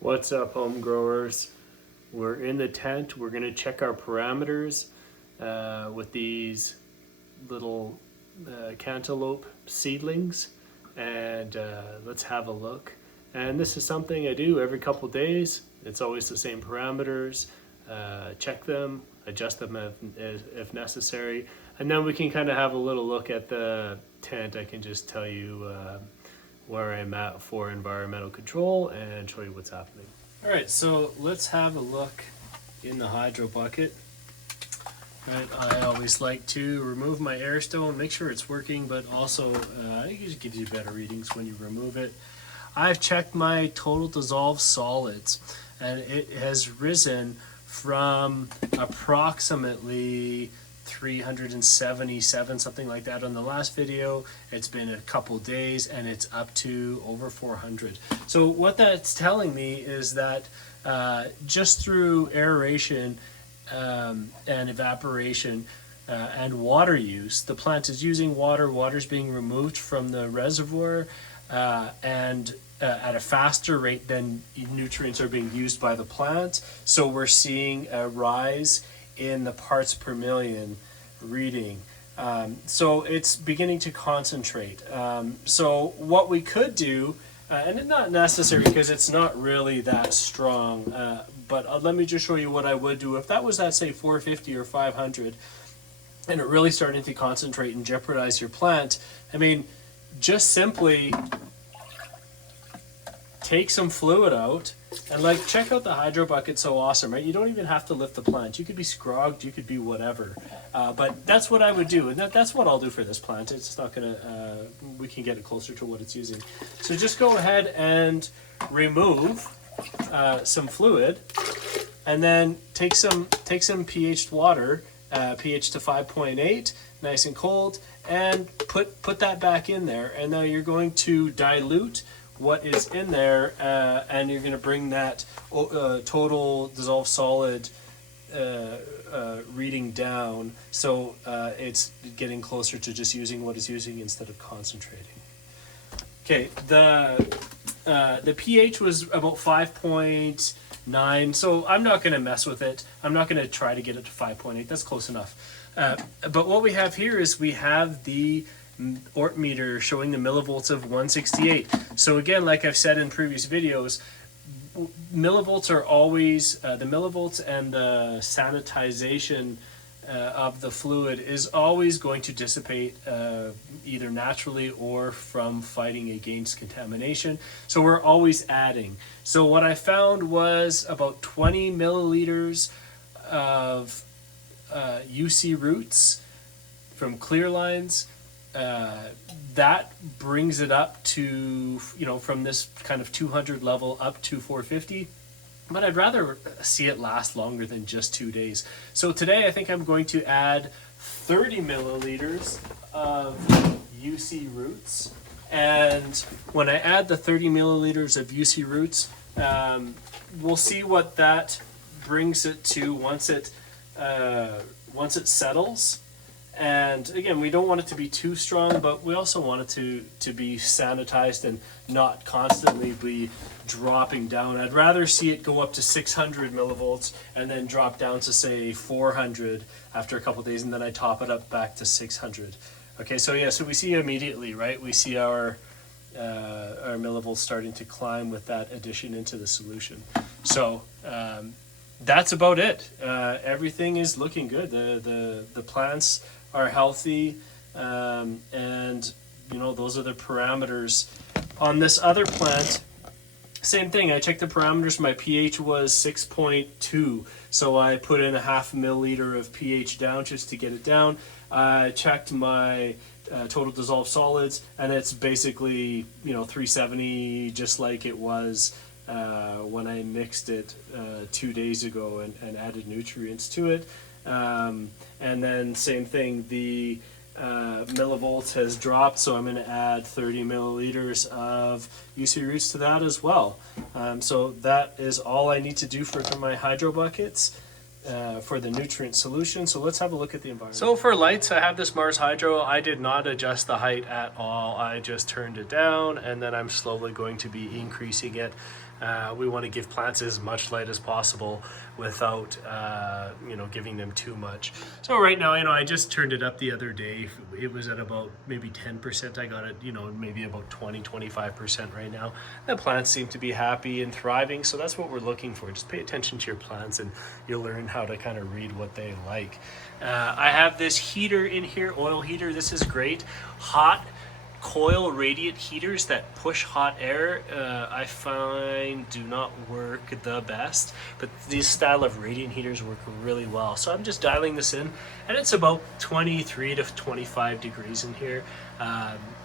What's up, home growers? We're in the tent. We're gonna check our parameters with these little cantaloupe seedlings, and let's have a look. And this is something I do every couple days. It's always the same parameters. Check them, adjust them if necessary, and then we can kind of have a little look at the tent. I can just tell you where I'm at for environmental control and show you what's happening. All right, so let's have a look in the hydro bucket. Right, I always like to remove my air stone, make sure it's working, but also it just gives you better readings when you remove it. I've checked my total dissolved solids, and it has risen from approximately 377, something like that on the last video. It's been a couple days and it's up to over 400. So what that's telling me is that just through aeration and evaporation and water use, the plant is using water. Water's being removed from the reservoir and at a faster rate than nutrients are being used by the plant. So we're seeing a rise in the parts per million reading. So it's beginning to concentrate. So what we could do, and it's not necessary because it's not really that strong, but let me just show you what I would do. If that was at, say, 450 or 500, and it really starting to concentrate and jeopardize your plant, I mean, just simply take some fluid out and check out the hydro bucket. So awesome, right? You don't even have to lift the plant. You could be scrogged, you could be whatever, but that's what I would do, and that's what I'll do for this plant. It's not gonna we can get it closer to what it's using. So just go ahead and remove some fluid, and then take some pH water, pH to 5.8, nice and cold, and put that back in there. And now you're going to dilute what is in there, and you're going to bring that total dissolved solid reading down, so it's getting closer to just using what it's using instead of concentrating. Okay, the pH was about 5.9, so I'm not going to mess with it. I'm not going to try to get it to 5.8. That's close enough. But what we have here is we have the Oort meter showing the millivolts of 168. So again, like I've said in previous videos, millivolts are always, the millivolts and the sanitization of the fluid is always going to dissipate either naturally or from fighting against contamination. So we're always adding. So what I found was about 20 milliliters of UC roots from clear lines. That brings it up to, from this kind of 200 level up to 450. But I'd rather see it last longer than just 2 days. So today I think I'm going to add 30 milliliters of UC roots. And when I add the 30 milliliters of UC roots, we'll see what that brings it to once it settles. And again, we don't want it to be too strong, but we also want it to be sanitized and not constantly be dropping down. I'd rather see it go up to 600 millivolts and then drop down to, say, 400 after a couple of days, and then I top it up back to 600. Okay, so yeah, so we see immediately, right? We see our millivolts starting to climb with that addition into the solution. So that's about it. Everything is looking good. The plants are healthy, and those are the parameters. On this other plant, same thing. I checked the parameters. My pH was 6.2, so I put in a half milliliter of pH down just to get it down. I checked my total dissolved solids, and it's basically 370, just like it was when I mixed it 2 days ago and added nutrients to it. And then same thing, the millivolts has dropped, so I'm going to add 30 milliliters of UC roots to that as well. So that is all I need to do for my hydro buckets for the nutrient solution. So let's have a look at the environment. So for lights, I have this Mars Hydro. I did not adjust the height at all. I just turned it down, and then I'm slowly going to be increasing it. We want to give plants as much light as possible without, giving them too much. So right now, I just turned it up the other day. It was at about maybe 10%. I got it, maybe about 25% right now. The plants seem to be happy and thriving. So that's what we're looking for. Just pay attention to your plants and you'll learn how to kind of read what they like. I have this heater in here, oil heater. This is great. Hot coil radiant heaters that push hot air, I find do not work the best, but these style of radiant heaters work really well. So I'm just dialing this in, and it's about 23 to 25 degrees in here.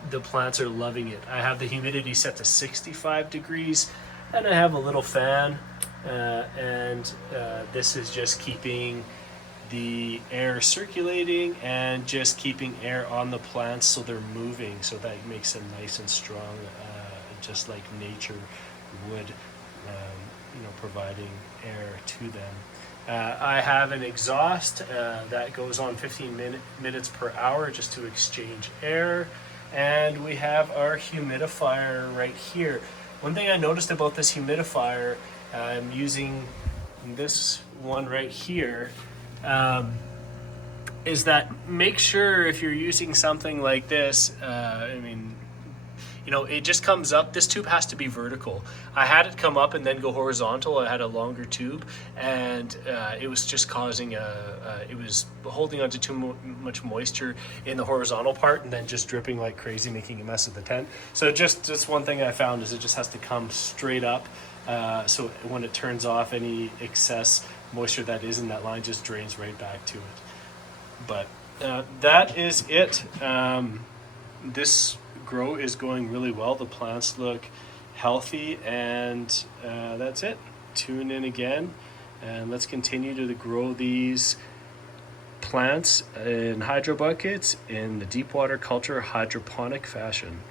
The plants are loving it. I have the humidity set to 65 degrees, and I have a little fan, and this is just keeping the air circulating and just keeping air on the plants so they're moving, so that makes them nice and strong, just like nature would, providing air to them. I have an exhaust that goes on 15 minutes per hour just to exchange air, and we have our humidifier right here. One thing I noticed about this humidifier, I'm using this one right here, is that make sure if you're using something like this, it just comes up. This tube has to be vertical. I had it come up and then go horizontal. I had a longer tube, and it was just causing it was holding onto too much moisture in the horizontal part and then just dripping like crazy, making a mess of the tent. So just one thing I found is it just has to come straight up, so when it turns off, any excess moisture that is in that line just drains right back to it. But that is it. This grow is going really well. The plants look healthy, and that's it. Tune in again, and let's continue to grow these plants in hydro buckets in the deep water culture hydroponic fashion.